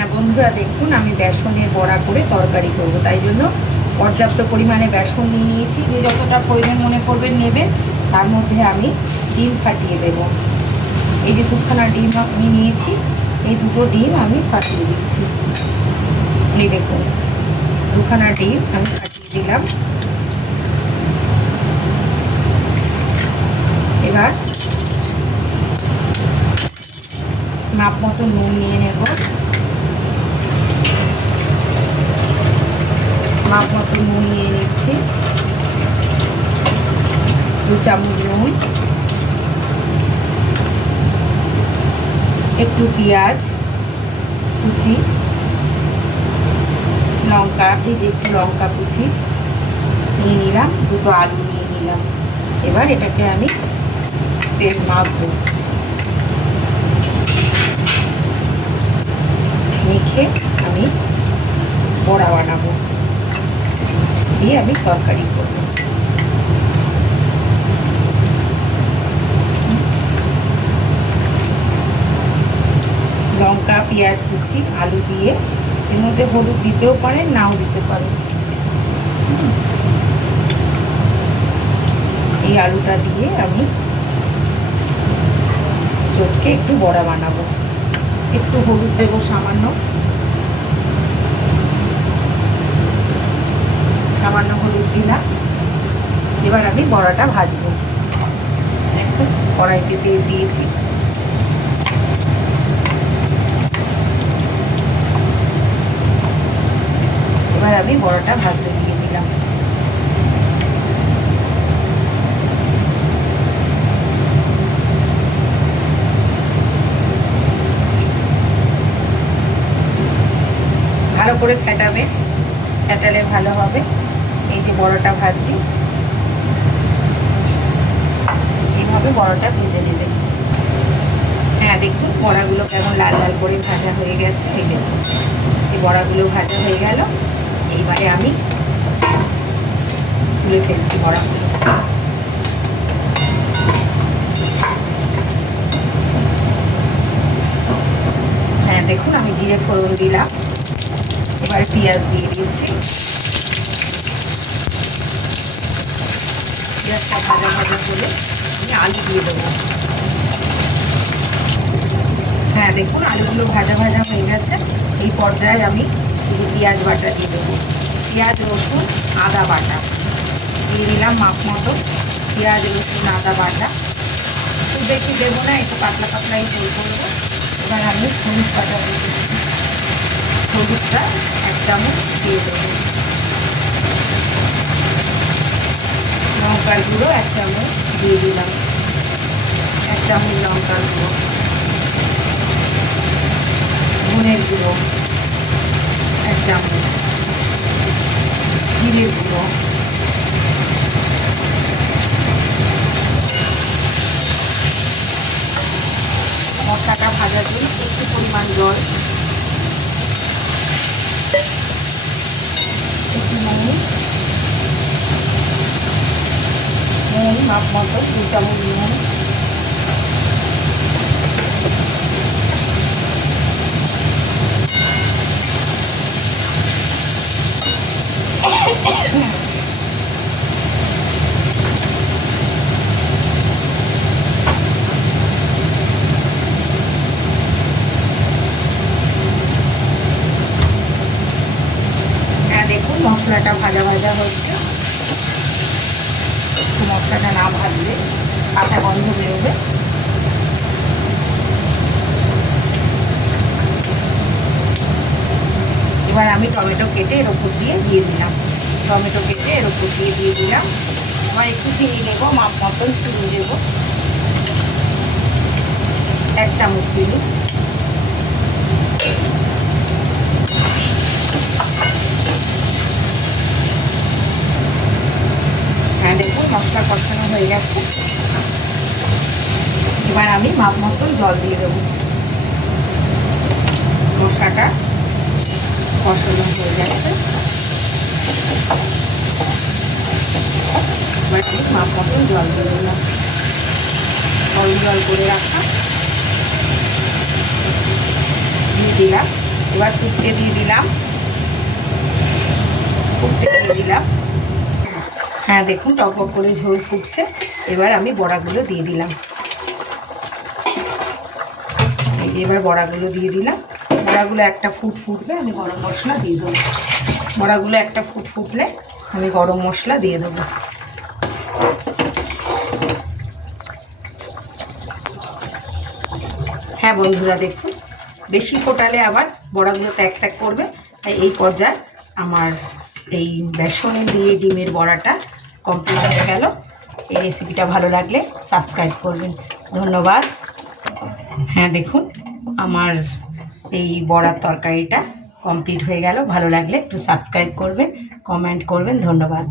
হ্যাঁ বন্ধুরা, দেখুন, আমি বেসনের বড়া করে তরকারি করব। তাই জন্য পর্যাপ্ত পরিমাণে বেসন নিয়ে নিয়েছি। যে যতটা প্রয়োজন মনে করবেন নেবেন, তার মধ্যে আমি ডিম ফাটিয়ে দেব। এই যে দুখানা ডিম আমি নিয়েছি, এই দুটো ডিম আমি ফাটিয়ে দিচ্ছি। এই দেখুন, দুখানা ডিম আমি ফাটিয়ে দিলাম। এবার মাপ মতো নুন নিয়ে নেব। মাপ মতো নুন নিয়ে নিচ্ছি দু চামচ নুন। একটু পেঁয়াজ, কুচি, লঙ্কা, এই যে একটু লঙ্কা কুচি নিয়ে নিলাম, দুটো আলু নিয়ে নিলাম। এবার এটাকে আমি তেল মাখবো। মেখে আমি বড়া বানাবো। দিয়ে আমি তরকারি করব। লঙ্কা, পেঁয়াজ কুচি, আলু দিয়ে। এর মধ্যে হলুদ দিতেও পারেন, নাও দিতে পারেন। এই আলুটা দিয়ে আমি চটকে একটু বড়া বানাবো। একটু হলুদ দেবো সামান্য। সামান্য হলুদ দিলাম। এবার আমি বড়াটা ভাজবো। একটু কড়াইতে তেল দিয়েছি। এবার আমি বড়াটা ভাজতে দিয়ে দিলাম। ভালো করে ফেটাবে। ফেটালে ভালো হবে। এই যে বড়াটা ভাজছি। এইভাবে বড়াটা ভেজে নেবে। হ্যাঁ দেখুন, বড়াগুলো কেমন লাল লাল করে ভাজা হয়ে গেছে। এই এই বড়াগুলো ভাজা হয়ে গেল। এইবারে আমি তুলে ফেলছি বড়াগুলো। হ্যাঁ দেখুন, আমি জিরে ফোড়ন দিলাম। এবার পেঁয়াজ দিয়ে দিয়েছি পেঁয়াজটা ভাজা ভাজা হলে আমি আলু দিয়ে দেবো হ্যাঁ দেখুন, আলুগুলো ভাজা ভাজা হয়ে গেছে। এই পর্যায়ে আমি পেঁয়াজ বাটা দিয়ে দেবো। পেঁয়াজ, রসুন, আদা বাটা। দিয়ে দিলাম মাপ মতো পেঁয়াজ, রসুন, আদা বাটা। খুব বেশি দেবো না, একটু পাতলা পাতলাই ঝোল করব এবার আমি হলুদ বাটা দিয়ে দেবো। হলুদটা চামচ দিয়ে দেবো। লঙ্কার গুঁড়ো এক চামচ দিয়ে দিলাম। এক চামচ লঙ্কার গুঁড়ো। ধনের গুঁড়ো। এক চামচ। জিরের গুঁড়ো। মশলাটা ভাজার জন্য একটু পরিমাণ জল একটু নুন নুন মাপ মতো দু চামচ নুন হ্যাঁ দেখুন মশলাটা ভাজা ভাজা হচ্ছে মশলাটা না ভাজলে কাঁচা গন্ধ বেরোবে। এবার আমি টমেটো কেটে এর ওপর দিয়ে দিয়ে দিলাম। টমেটো কেটে এর ওপর দিয়ে দিয়ে দিলাম। এবার একটু চিনি দেবো, মাপ মতন চিনি দেবো। এক চামচ চিনি হ্যাঁ দেখুন মশলা কষানো হয়ে গেছে। এবার আমি মাপ মতন জল দিয়ে দেবো। মশলাটা কষানো হয়ে গেছে। এবার আমি মাপ মতন জল দিয়ে দিলাম গরম জল করে রাখা। দিয়ে দিলাম। এবার ফুটতে দিয়ে দিলাম। ফুটতে দিয়ে দিলাম। হ্যাঁ দেখুন, টক করে ঝোল ফুটছে। এবার আমি বড়াগুলো দিয়ে দিলাম। এই যে এবার বড়াগুলো দিয়ে দিলাম। বড়াগুলো একটা ফুট ফুটবে আমি গরম মশলা দিয়ে দেবো। বড়াগুলো একটা ফুট ফুটলে আমি গরম মশলা দিয়ে দেবো। হ্যাঁ বন্ধুরা, দেখুন, বেশি ফোটালে আবার বড়াগুলো ত্যাক ত্যাক করবে। তাই এই পর্যায়ে আমার এই বেসনে দিয়ে ডিমের বড়াটা কমপ্লিট হয়ে গেল। এই রেসিপিটা ভালো লাগলে সাবস্ক্রাইব করবেন। ধন্যবাদ। হ্যাঁ দেখুন, আমার এই বড়ার তরকারিটা কমপ্লিট হয়ে গেল। ভালো লাগলে একটু সাবস্ক্রাইব করবেন কমেন্ট করবেন। ধন্যবাদ।